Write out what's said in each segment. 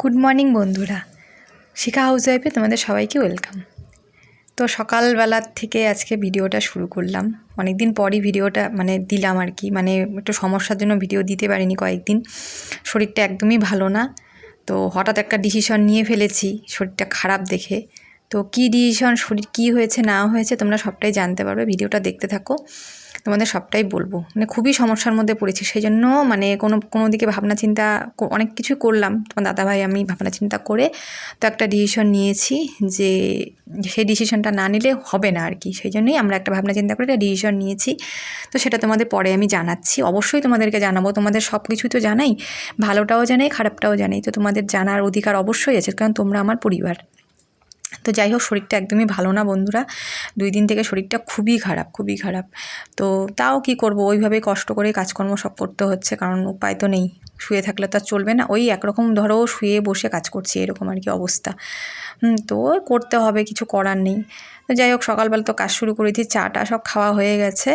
Good morning বন্ধুরা। শিখা house ওয়াইফে তোমাদের সবাইকে ওয়েলকাম তো সকালবেলার থেকে আজকে ভিডিওটা শুরু করলাম। অনেক দিন পরই ভিডিওটা মানে দিলাম আর কি। মানে একটু সমস্যার জন্য ভিডিও দিতে পারিনি কয়েকদিন। শরীরটা একদমই ভালো না। তো হঠাৎ একটা ডিসিশন নিয়ে ফেলেছি শরীরটা খারাপ দেখে। তো কী ডিসিশন শরীর কী হয়েছে, না হয়েছে তোমরা সবটাই জানতে পারবে। ভিডিওটা দেখতে থাকো। তোমাদের সবটাই বলব। মানে খুবই সমস্যার মধ্যে পড়েছি সেই জন্য মানে কোনো কোনো দিকে ভাবনা চিন্তা অনেক কিছুই করলাম। তোমার দাদাভাই, আমি ভাবনা চিন্তা করে তো একটা ডিসিশন নিয়েছি যে সেই ডিসিশনটা না নিলে হবে না আর কি সেই জন্যই আমরা একটা ভাবনা চিন্তা করে একটা ডিসিশন নিয়েছি। তো সেটা তোমাদের পরে আমি জানাচ্ছি। অবশ্যই তোমাদেরকে জানাব। তোমাদের সব কিছুই তো জানাই। ভালোটাও জানাই, খারাপটাও জানাই। তো তোমাদের জানার অধিকার অবশ্যই আছে, কারণ তোমরা আমার পরিবার। তো যাই হোক, শরীরটা একদমই ভালো না বন্ধুরা। দুই দিন থেকে শরীরটা খুবই খারাপ খুবই খারাপ। তো তাও কি করব? ওইভাবে কষ্ট করে কাজকর্ম সব করতে হচ্ছে, কারণ উপায় তো নেই। শুয়ে থাকলে তো আর চলবে না। ওই একরকম ধরো শুয়ে বসে কাজ করছি, এরকম আর কি অবস্থা। তো করতে হবে, কিছু করার নেই। তো যাই হোক, সকালবেলা তো কাজ শুরু করে দিই চাটা সব খাওয়া হয়ে গেছে।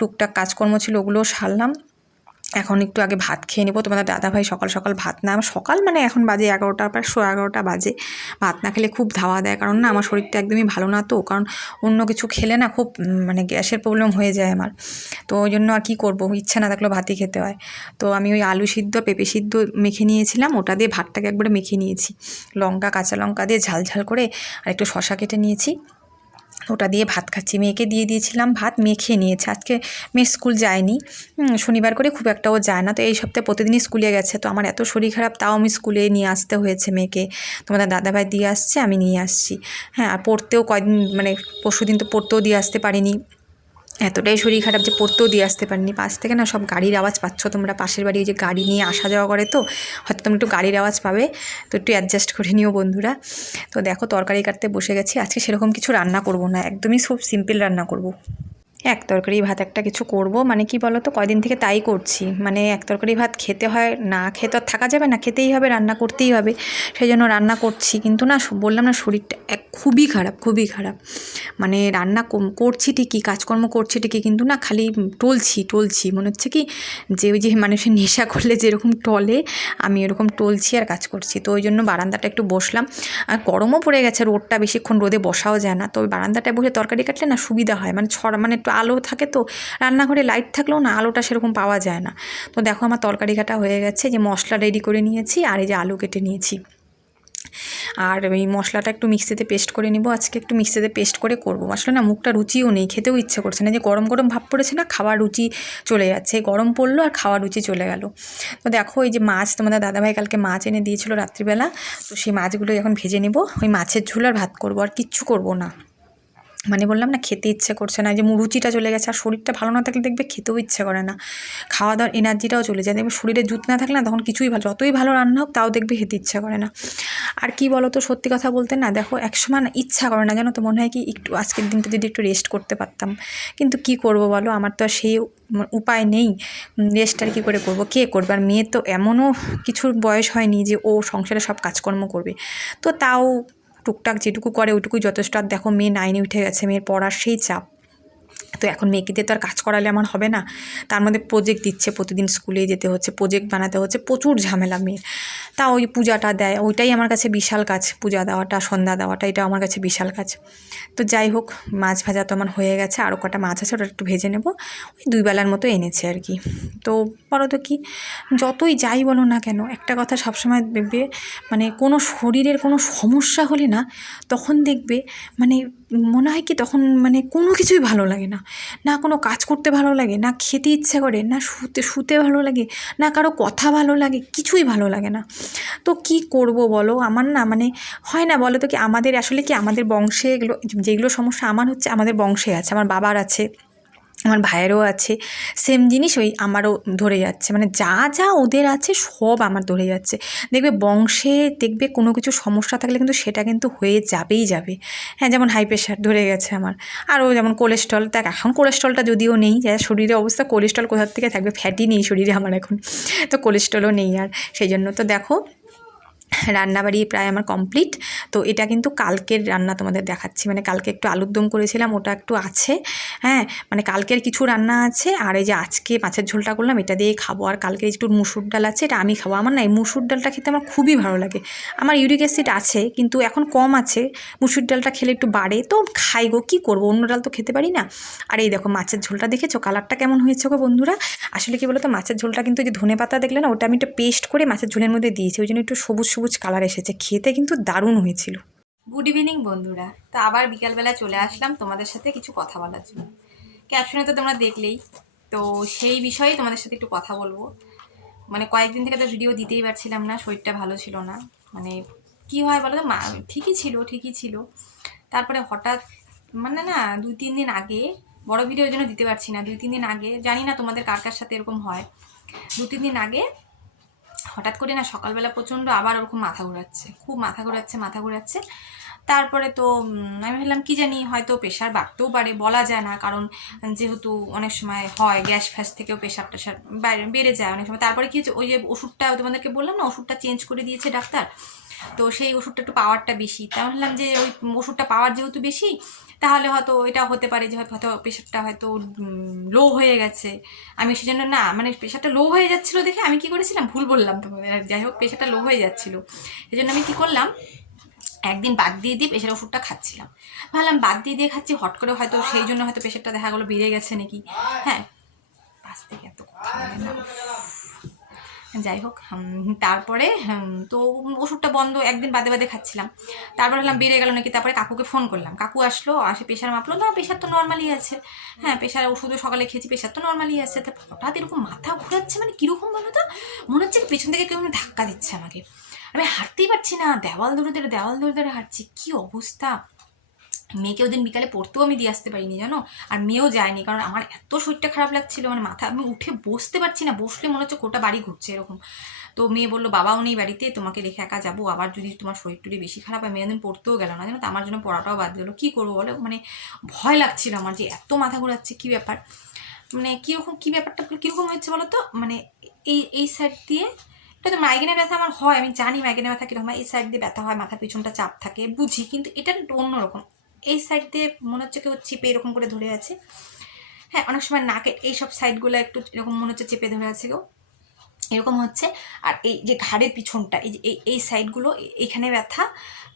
টুকটাক কাজকর্ম ছিল, ওগুলোও সারলাম। এখন একটু আগে ভাত খেয়ে নেব। তোমাদের দাদাভাই সকাল সকাল ভাত না, সকাল মানে এখন বাজে এগারোটা, প্রায় শো এগারোটা বাজে। ভাত না খেলে খুব ধাওয়া দেয়, কারণ না আমার শরীরটা একদমই ভালো না তো, কারণ অন্য কিছু খেলে না খুব মানে গ্যাসের প্রবলেম হয়ে যায় আমার। তো ওই জন্য আর কী করব, ইচ্ছা না থাকলেও ভাতই খেতে হয়। তো আমি ওই আলু সিদ্ধ, পেঁপে সিদ্ধ মেখে নিয়েছিলাম, ওটা দিয়ে ভাতটাকে একবারে মেখে নিয়েছি। লঙ্কা, কাঁচা লঙ্কা দিয়ে ঝাল ঝাল করে আর একটু শশা কেটে নিয়েছি। ওটা দিয়ে ভাত খাচ্ছি। মেয়েকে দিয়ে দিয়েছিলাম ভাত, মেয়ে খেয়ে নিয়েছে। আজকে মেয়ে স্কুল যায়নি। শনিবার করে খুব একটা ও যায় না। তো এই সপ্তাহে প্রতিদিনই স্কুলে গেছে। তো আমার এত শরীর খারাপ, তাও আমি স্কুলে নিয়ে আসতে হয়েছে মেয়েকে। তোমাদের দাদাভাই দিয়ে আসছে, আমি নিয়ে আসছি। হ্যাঁ আর পড়তেও কয়দিন মানে পরশু দিন তো পড়তেও দিয়ে আসতে পারিনি। এতটাই শরীর খারাপ যে পড়তেও দিয়ে আসতে পারিনি। পাশ থেকে না সব গাড়ির আওয়াজ পাচ্ছ তোমরা। পাশের বাড়ি ওই যে গাড়ি নিয়ে আসা যাওয়া করে তো, হয়তো তোমরা একটু গাড়ির আওয়াজ পাবে। তো একটু অ্যাডজাস্ট করে নিও বন্ধুরা। তো দেখো তরকারি কাটতে বসে গেছি। আজকে সেরকম কিছু রান্না করব না। একদমই খুব সিম্পল রান্না করব। এক তরকারি ভাত একটা কিছু করব। মানে কি বলো তো কয়দিন থেকে তাই করছি। মানে এক তরকারি ভাত খেতে হয়, না খেতে থাকা যাবে না, খেতেই হবে, রান্না করতেই হবে। সেই জন্য রান্না করছি। কিন্তু না বললাম না, শরীরটা এক খুবই খারাপ খুবই খারাপ। মানে রান্না করছি ঠিকই, কাজকর্ম করছি ঠিকই, কিন্তু না খালি টলছি টলছি। মনে হচ্ছে কি, যে ওই যে মানুষের নেশা করলে যেরকম টলে, আমি এরকম টলছি আর কাজ করছি। তো ওই জন্য বারান্দাটা একটু বসলাম। আর গরমও পড়ে গেছে, রোদটা বেশিক্ষণ রোদে বসাও যায় না। তো ওই বারান্দাটায় বসে তরকারি কাটলে না সুবিধা হয়। মানে ছড়া মানে একটু আলো থাকে তো, রান্নাঘরে লাইট থাকলেও না আলোটা সেরকম পাওয়া যায় না। তো দেখো আমার তরকারি কাটা হয়ে গেছে, যে মশলা রেডি করে নিয়েছি আর এই যে আলু কেটে নিয়েছি। আর এই মশলাটা একটু মিক্সিতে পেস্ট করে নিব, আজকে একটু মিক্সিতে পেস্ট করে করব। আসলে না মুখটা রুচিও নেই, খেতেও ইচ্ছে করছে না যে গরম গরম ভাব পড়েছে না, খাওয়ার রুচি চলে যাচ্ছে, গরম পড়ল আর খাওয়ার রুচি চলে গেল। তো দেখো এই যে মাছ, তোমাদের দাদাভাই কালকে মাছ এনে দিয়েছিল রাত্রিবেলা, তো সেই মাছগুলো এখন ভেজে নেব, ওই মাছের ঝোল আর ভাত করব, আর কিচ্ছু করব না। মানে বললাম না, খেতে ইচ্ছে করছে না যে রুচিটা চলে গেছে, আর শরীরটা ভালো না থাকলে দেখবে খেতেও ইচ্ছে করে না। খাওয়া দাওয়ার এনার্জিটাও চলে যায়, দেখবে শরীরে জুত না থাকলে না তখন কিছুই ভালো, যতই ভালো রান্না হোক তাও দেখবে খেতে ইচ্ছা করে না। আর কি বলো তো সত্যি কথা বলতে না, দেখো একসময় না ইচ্ছা করে না, জানো তো মনে হয় কি একটু আজকের দিনটা যদি একটু রেস্ট করতে পারতাম। কিন্তু কি করব বলো, আমার তো আর সেই উপায় নেই রেস্ট আর কী করে করব, কে করবে? আর মেয়ে তো এমনও কিছুর বয়স হয়নি যে ও সংসারে সব কাজকর্ম করবে। তো তাও টুকটাক যেটুকু করে ওইটুকুই যথেষ্ট। আর দেখো মেয়ে নাইনে উঠে গেছে, মেয়ের পড়ার সেই চাপ। তো এখন মেয়েকে দিয়ে তো আর কাজ করালে আমার হবে না। তার মধ্যে প্রজেক্ট দিচ্ছে, প্রতিদিন স্কুলে যেতে হচ্ছে প্রজেক্ট বানাতে হচ্ছে, প্রচুর ঝামেলা মেয়ের। তা ওই পূজাটা দেয়, ওইটাই আমার কাছে বিশাল কাজ, পূজা দেওয়াটা, সন্ধ্যা দেওয়াটা এটা আমার কাছে বিশাল কাজ। তো যাই হোক, মাছ ভাজা তো আমার হয়ে গেছে, আরও কটা মাছ আছে, ওটা একটু ভেজে নেব, ওই দুই বেলার মতো এনেছে আর কি। তো বলো তো কি, যতই যাই বলো না কেন, একটা কথা সবসময় দেখবে মানে কোনো শরীরের কোনো সমস্যা হলে না, তখন দেখবে মানে মনে হয় কি তখন মানে কোনো কিছুই ভালো লাগে না। না কোনো কাজ করতে ভালো লাগে, না খেতে ইচ্ছা করে, না শুতে শুতে ভালো লাগে, না কারও কথা ভালো লাগে, কিছুই ভালো লাগে না। তো কি করব বলো? আমার না মানে হয় না বলো তো কি আমাদের আসলে কি আমাদের বংশে এগুলো, যেগুলো সমস্যা আমার হচ্ছে আমাদের বংশে আছে, আমার বাবার আছে। আমার ভাইয়েরও আছে সেম জিনিস ওই আমারও ধরে যাচ্ছে। মানে যা যা ওদের আছে সব আমার ধরে যাচ্ছে। দেখবে বংশে দেখবে কোনো কিছু সমস্যা থাকলে কিন্তু সেটা কিন্তু হয়ে যাবেই যাবে। হ্যাঁ যেমন হাই প্রেশার ধরে গেছে আমার। আরও যেমন কোলেস্ট্রল দেখ এখন কোলেস্ট্রলটা যদিও নেই যা শরীরের অবস্থা কোলেস্ট্রল কোথার থেকে থাকবে? ফ্যাটি নেই শরীরে আমার এখন। তো কোলেস্ট্রলও নেই আর। সেই জন্য তো দেখো রান্নাবাড়ি প্রায় আমার কমপ্লিট তো এটা কিন্তু কালকের রান্না তোমাদের দেখাচ্ছি। মানে কালকে একটু আলুর দম করেছিলাম, ওটা একটু আছে। হ্যাঁ মানে কালকের কিছু রান্না আছে। আর এই যে আজকে মাছের ঝোলটা করলাম, এটা দিয়ে খাব। আর কালকে একটু মুসুর ডাল আছে, এটা আমি খাব। আমার না এই মুসুর ডালটা খেতে আমার খুবই ভালো লাগে। আমার ইউরিক অ্যাসিড আছে, কিন্তু এখন কম আছে। মুসুর ডালটা খেলে একটু বাড়ে। তো খাই গো, কী করব? অন্য ডাল তো খেতে পারি না। আর এই দেখো মাছের ঝোলটা দেখেছ? কালারটা কেমন হয়েছে গো বন্ধুরা? আসলে কি বলতো, মাছের ঝোলটা কিন্তু যে ধনে পাতা দেখলে না, ওটা আমি একটু পেস্ট করে মাছের ঝোলের মধ্যে দিয়েছি। ওই জন্য একটু সবুজ সবুজ কালার এসেছে, খেতে কিন্তু দারুণ হয়েছিল। গুড ইভিনিং বন্ধুরা। তো আবার বিকালবেলা চলে আসলাম তোমাদের সাথে কিছু কথা বলার জন্য। ক্যাপশনে তো তোমরা দেখলেই। তো সেই বিষয়ে তোমাদের সাথে একটু কথা বলব। মানে কয়েকদিন থেকে তো ভিডিও দিতেই পারছিলাম না, শরীরটা ভালো ছিল না। মানে কি হয় বলো তো, মা ঠিকই ছিল ঠিকই ছিল। তারপরে হঠাৎ মানে না, দুই, তিন দিন আগে, বড় ভিডিওর জন্য দিতে পারছি না। দুই, তিন দিন আগে, জানি না তোমাদের কার কার সাথে এরকম হয়। দু, তিন দিন আগে হঠাৎ করে না সকালবেলা প্রচণ্ড আবার ওরকম মাথা ঘোরাচ্ছে, খুব মাথা ঘোরাচ্ছে মাথা ঘোরাচ্ছে। তারপরে তো আমি ভাবলাম কি জানি, হয়তো প্রেশার বাড়তেও পারে, বলা যায় না, কারণ যেহেতু অনেক সময় হয় গ্যাস ফ্যাস থেকেও প্রেশার টেশার বেড়ে যায় অনেক সময়। তারপরে কি হচ্ছে ওই যে ওষুধটা তোমাদেরকে বললাম না, ওষুধটা চেঞ্জ করে দিয়েছে ডাক্তার। তো সেই ওষুধটা একটু পাওয়ারটা বেশি। তা ভাবলাম যে ওই ওষুধটা পাওয়ার যেহেতু বেশি, তাহলে হয়তো এটা হতে পারে যে হয়তো প্রেশারটা হয়তো লো হয়ে গেছে। আমি সেজন্য না মানে প্রেশারটা লো হয়ে যাচ্ছিল দেখে আমি কি করেছিলাম? ভুল বললাম তোমাদের যাই হোক প্রেশারটা লো হয়ে যাচ্ছিল। সেই জন্য আমি কি করলাম, একদিন বাদ দিয়ে দিয়ে প্রেশার ওষুধটা খাচ্ছিলাম। ভাবলাম বাদ দিয়ে দিয়ে খাচ্ছি, হট করে হয়তো সেই জন্য হয়তো প্রেশারটা দেখা গেলো বেড়ে গেছে নাকি? হ্যাঁ থেকে এত কথা। যাই হোক তারপরে তো ওষুধটা বন্ধ, একদিন বাদে বাদে খাচ্ছিলাম। তারপর হলাম বেড়ে গেল নাকি, তারপরে কাকুকে ফোন করলাম। কাকু আসলো, আসে প্রেশার মাপলো, না, প্রেশার তো নর্মালি আছে। হ্যাঁ প্রেশার ওষুধও সকালে খেয়েছি, প্রেশার তো নর্মালি আছে। হঠাৎ এরকম মাথা ঘোরাচ্ছে মানে কীরকম বলো তো? মনে হচ্ছে পেছন থেকে কেউ ধাক্কা দিচ্ছে আমাকে। আমি হাঁটতেই পারছি না, দেওয়াল দৌড়ে দেওয়াল দৌড়ে হাঁটছি, কী অবস্থা? মেয়েকে ওদিন বিকালে পড়তেও আমি দিয়ে আসতে পারিনি, জানো? আর মেয়েও যায়নি, কারণ আমার এত শরীরটা খারাপ লাগছিল মানে মাথা, আমি উঠে বসতে পারছি না, বসলে মনে হচ্ছে কোটা বাড়ি ঘুরছে এরকম। তো মেয়ে বলল, বাবাও নেই বাড়িতে, তোমাকে রেখে একা যাব, আবার যদি তোমার শরীর টুরি বেশি খারাপ হয় মেয়ে দিন পড়তেও গেল না, জানো? তো আমার জন্য পড়াটাও বাদ দিল কী করব বলো? মানে ভয় লাগছিল আমার যে এত মাথা ঘোরাচ্ছে, কী ব্যাপার? মানে কীরকম, কী ব্যাপারটা, কীরকম হচ্ছে বলো তো? মানে এই এই সাইড দিয়ে, এটা তো মাইগ্রেনের ব্যথা আমার হয়, আমি জানি মাইগ্রেনের ব্যথা কীরকম হয়, এই সাইড দিয়ে ব্যথা হয়, মাথার পিছনটা চাপ থাকে, বুঝি, কিন্তু এটা অন্যরকম। এই সাইড দিয়ে মনে হচ্ছে কেউ চিপে এরকম করে ধরে আছে। হ্যাঁ অনেক সময় নাকের এইসব সাইডগুলো একটু এরকম মনে হচ্ছে চেপে ধরে আছে কেউ। এরকম হচ্ছে। আর এই যে ঘাড়ের পিছনটা, এই এই এই সাইডগুলো এ- এইখানে ব্যথা,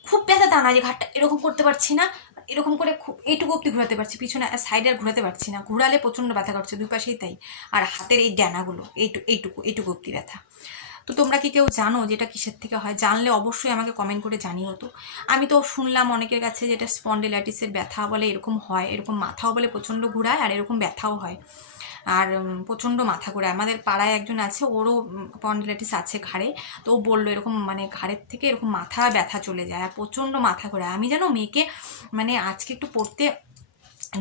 খুব ব্যথা তা না যে ঘাটটা এরকম করতে পারছি না, এরকম করে খুব, এইটুকু অব্দি ঘোরাতে পারছি, পিছনে সাইডে আর ঘোরাতে পারছি না। ঘোরালে প্রচণ্ড ব্যথা করছে দুই পাশেই তাই। আর হাতের এই ড্যানাগুলো এইটুকু এইটুকু এইটুকু অব্দি ব্যথা। তো তোমরা কি কেউ জানো যেটা কিসের থেকে হয়? জানলে অবশ্যই আমাকে কমেন্ট করে জানিও তো। আমি তো শুনলাম অনেকের কাছে যেটা স্পন্ডিলাইটিসের ব্যথা বলে এরকম হয়, এরকম মাথাও বলে প্রচণ্ড ঘুরায় আর এরকম ব্যথাও হয়। আর প্রচণ্ড মাথা ঘুরায়। আমাদের পাড়ায় একজন আছে, ওরও স্পন্ডিলাইটিস আছে ঘাড়ে। তো ও বলল এরকম মানে ঘাড়ের থেকে এরকম মাথা ব্যথা চলে যায় আর প্রচণ্ড মাথা ঘোরায়। আমি যেন মেয়েকে মানে আজকে একটু পড়তে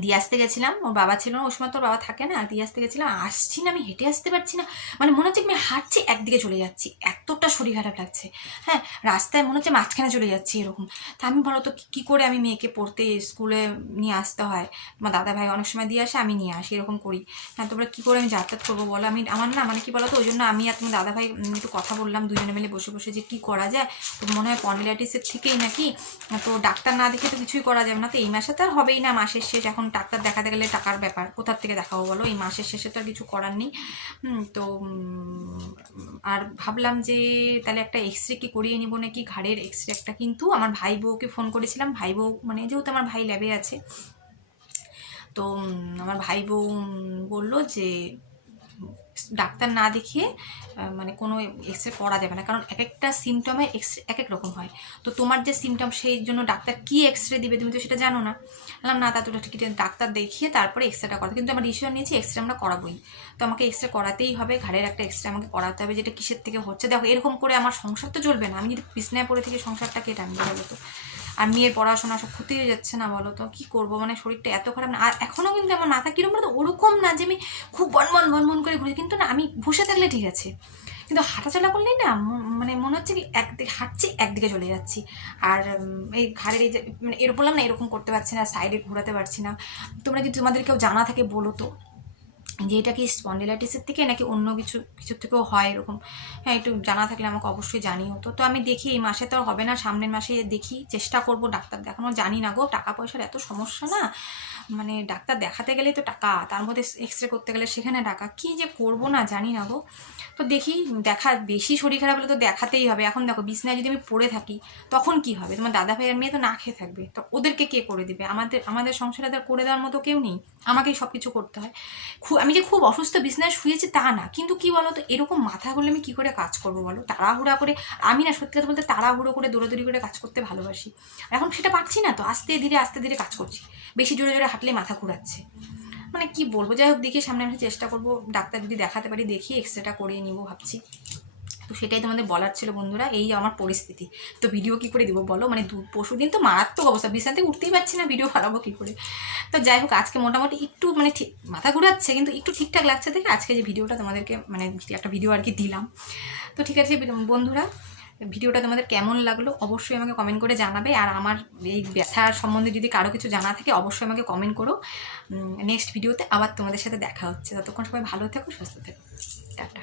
দিয়ে আসতে গেছিলাম। ওর বাবা ছিল না সময় তোর বাবা থাকে না, দিয়ে আসতে গেছিলাম। আসছি না, আমি হেঁটে আসতে পারছি না। মানে মনে হচ্ছে আমি হাঁটছি, একদিকে চলে যাচ্ছি। এতটা শরীর খারাপ লাগছে। হ্যাঁ রাস্তায় মনে হচ্ছে মাঝখানে চলে যাচ্ছি এরকম। তা আমি বলো তো, কী করে আমি মেয়েকে পড়তে স্কুলে নিয়ে আসতে হয়? তোমার দাদা ভাই অনেক সময় দিয়ে আসে, আমি নিয়ে আসি, এরকম করি। হ্যাঁ তোমরা কী করে আমি যাতায়াত করব বলো? আমি, আমার না মানে কী বলো তো, ওই জন্য আমি আর তোমার দাদা ভাই একটু কথা বললাম, দুজনে মিলে বসে বসে যে কী করা যায়? তো মনে হয় পন্ডিলাইটিসের থেকেই নাকি, তো ডাক্তার না দেখে তো কিছুই করা যাবে না। তো এই মাসে তো আর হবেই না, মাসের শেষ। এখন ডাক্তার দেখাতে গেলে টাকার ব্যাপার, কোথার থেকে দেখাবো বলো? এই মাসের শেষে তো আর কিছু করার নেই। তো আর ভাবলাম যে তাহলে একটা এক্স রে কি করিয়ে নিব নাকি? ঘাড়ের এক্স রে একটা কিন্তু আমার ভাই বউকে ফোন করেছিলাম। ভাই বউ মানে যেহেতু আমার ভাই ল্যাবে আছে, তো আমার ভাই বউ বলল যে ডাক্তার না দেখিয়ে মানে কোনো এক্স রে করা যাবে না। কারণ এক একটা সিমটমে এক্স এক এক রকম হয়। তো তোমার যে সিমটম সেই জন্য ডাক্তার কি এক্স রে দিবে তুমি তো সেটা জানো না। বললাম, না, তা তো ডাক্তার দেখিয়ে তারপরে এক্স রেটা করাতে। কিন্তু আমার ডিসিশন নিয়েছি এক্স রে আমরা করাবোই। তো আমাকে এক্স রে করাতেই হবে, ঘাড়ের একটা এক্স রে আমাকে করাতে হবে, যেটা কিসের থেকে হচ্ছে। দেখো, এরকম করে আমার সংসার তো চলবে না। আমি যদি বিছনায় পড়ে থেকে সংসারটা কে টানবে বলো তো। আর মেয়ের পড়াশোনা সব ক্ষতি হয়ে যাচ্ছে না বলো তো? কী করব? মানে শরীরটা এত খারাপ না। আর এখনও কিন্তু আমার মাথা কীরকম বলো তো? ওরকম না যে আমি খুব বনবন বনবন করে ঘুরি। কিন্তু না, আমি বসে থাকলে ঠিক আছে। কিন্তু হাঁটাচলা করলেই না মানে মনে হচ্ছে কি একদিকে হাঁটছি, একদিকে চলে যাচ্ছি। আর এই ঘাড়ের এই যে মানে এর বললাম না, এরকম করতে পারছি না সাইডে ঘোরাতে পারছি না। তোমরা যদি তোমাদের কেউ জানা থাকে বলো তো? যে এটা কি স্পন্ডিলাইটিসের থেকে নাকি অন্য কিছু, কিছুর থেকেও হয় এরকম? হ্যাঁ একটু জানা থাকলে আমাকে অবশ্যই জানিও তো। তো আমি দেখি এই মাসে তো আর হবে না, সামনের মাসে দেখি, চেষ্টা করব ডাক্তার দেখানো জানি না গো, টাকা পয়সার এত সমস্যা না। মানে ডাক্তার দেখাতে গেলেই তো টাকা, তার মধ্যে এক্স রে করতে গেলে সেখানে টাকা, কি যে করব না জানি না গো। তো দেখি, দেখা, বেশি শরীর খারাপ হলে তো দেখাতেই হবে। এখন দেখো, বিছনায় যদি আমি পড়ে থাকি, তখন কি হবে? তোমার দাদা ভাইয়ের মেয়ে তো না খেয়ে থাকবে। তো ওদেরকে কে করে দেবে? আমাদের আমাদের সংসারে তার করে দেওয়ার মতো কেউ নেই। আমাকেই সব কিছু করতে হয়। আমি যে খুব অসুস্থ, বিছনায় শুয়েছি তা না। কিন্তু কি বলো তো এরকম মাথা করলে আমি কী করে কাজ করব বলো? তাড়াহুড়া করে, আমি না সত্যি কথা বলতে তাড়াহুড়ো করে, দৌড়াদৌড়ি করে কাজ করতে ভালোবাসি। এখন সেটা পারছি না তো, আস্তে ধীরে আস্তে ধীরে কাজ করছি। বেশি জোরে জোরে হাঁটলে মাথা ঘুরাচ্ছে। মানে কি বলব? যাই হোক দেখি সামনে আমি চেষ্টা করব ডাক্তার যদি দেখাতে পারি, দেখি এক্সরেটা করিয়ে নিবো ভাবছি। তো সেটাই তোমাদের বলার ছিল বন্ধুরা, এই আমার পরিস্থিতি। তো ভিডিও কি করে দিব বলো? মানে দু পরশু দিন তো মারাত্মক অবস্থা। বিছানা থেকে উঠতেই পারছি না ভিডিও বানাবো কী করে? তো যাই হোক আজকে মোটামুটি একটু মানে ঠিক, মাথা ঘুরাচ্ছে, কিন্তু একটু ঠিকঠাক লাগছে দেখে আজকে যে ভিডিওটা তোমাদেরকে মানে একটা ভিডিও আর কি দিলাম। তো ঠিক আছে বন্ধুরা ভিডিওটা তোমাদের কেমন লাগল অবশ্যই আমাকে কমেন্ট করে জানাবে। আর আমার এই ব্যথার সম্বন্ধে যদি কারও কিছু জানা থাকে, অবশ্যই আমাকে কমেন্ট করো। নেক্সট ভিডিওতে আবার তোমাদের সাথে দেখা হচ্ছে। ততক্ষণ সবাই ভালো থেকো, সুস্থ থেকো। টাটা।